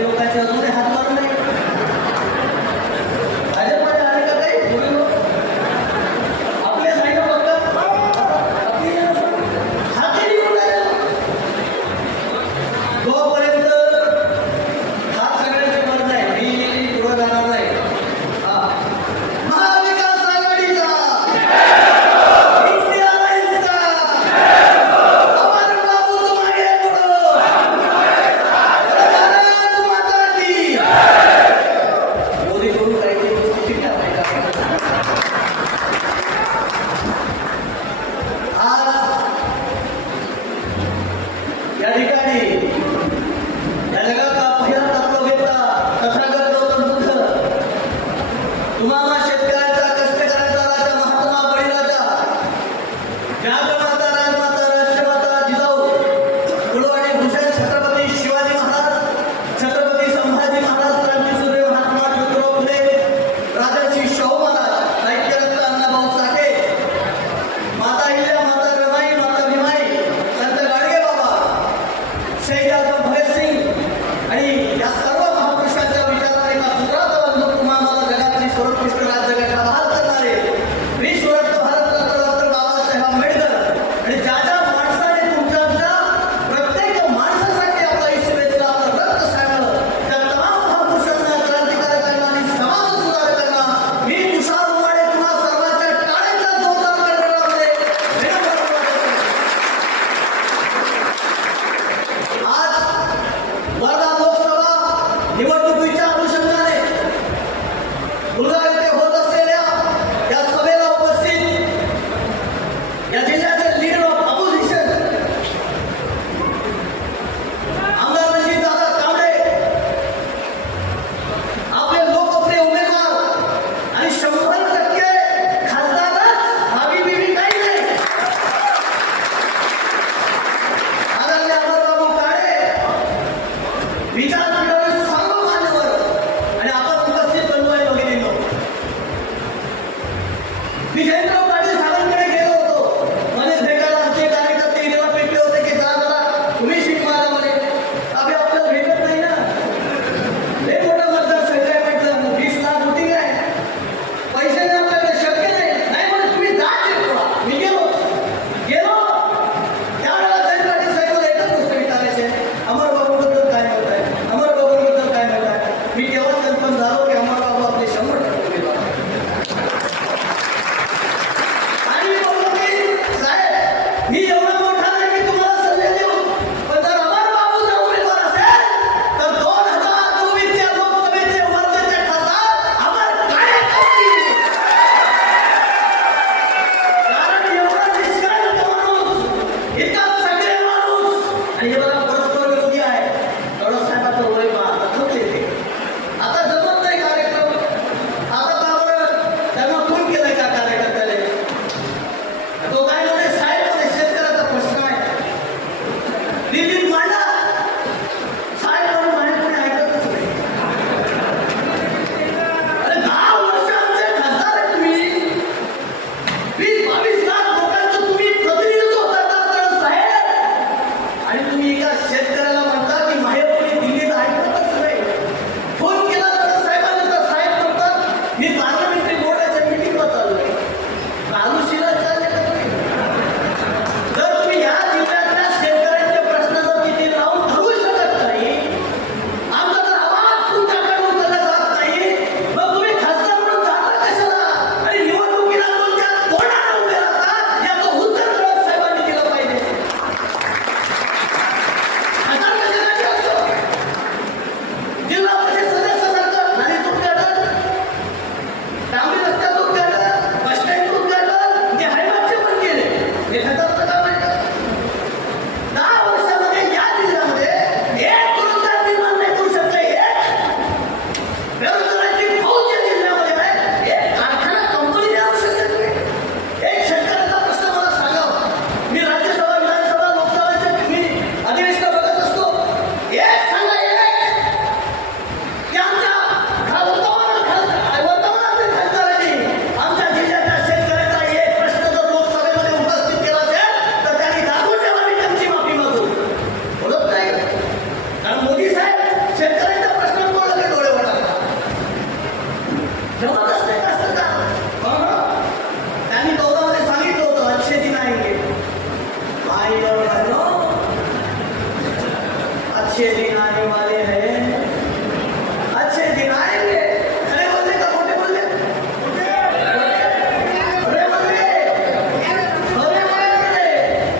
の会場 या ठिकाणी या जगात Ni gente अच्छे दिन आने वाले हैं। अच्छे दिन आएंगे खड़े बोलने का मोटे बोलने। खरे बोलले खरे बोलले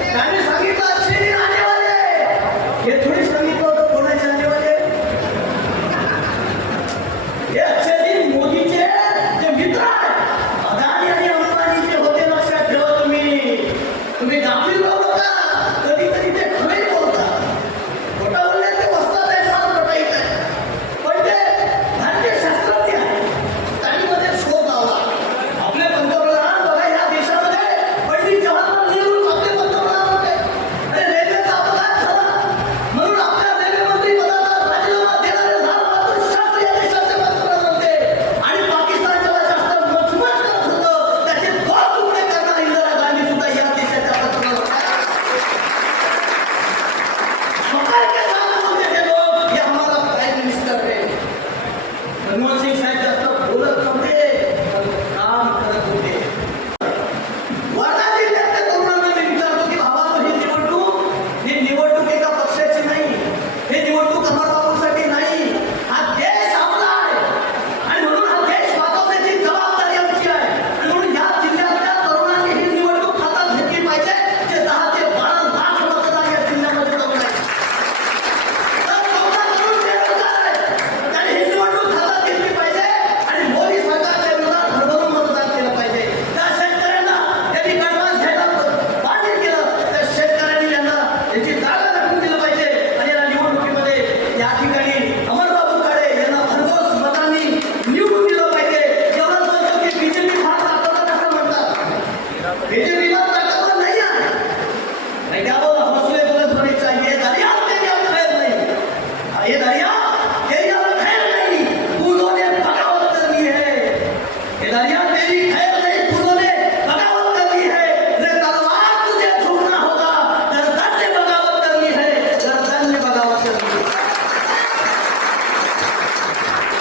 त्यांनी सांगितलं अच्छे दिन आने वाले हे। थोडी सांगितलं होतं कोणाचे आने वाले हे। अच्छे दिन मोदीचे जे मित्र अदानी आणि अंबानीचे होते लक्षात ठेवा हो तुम्ही। तुम्ही गाफील लोक होता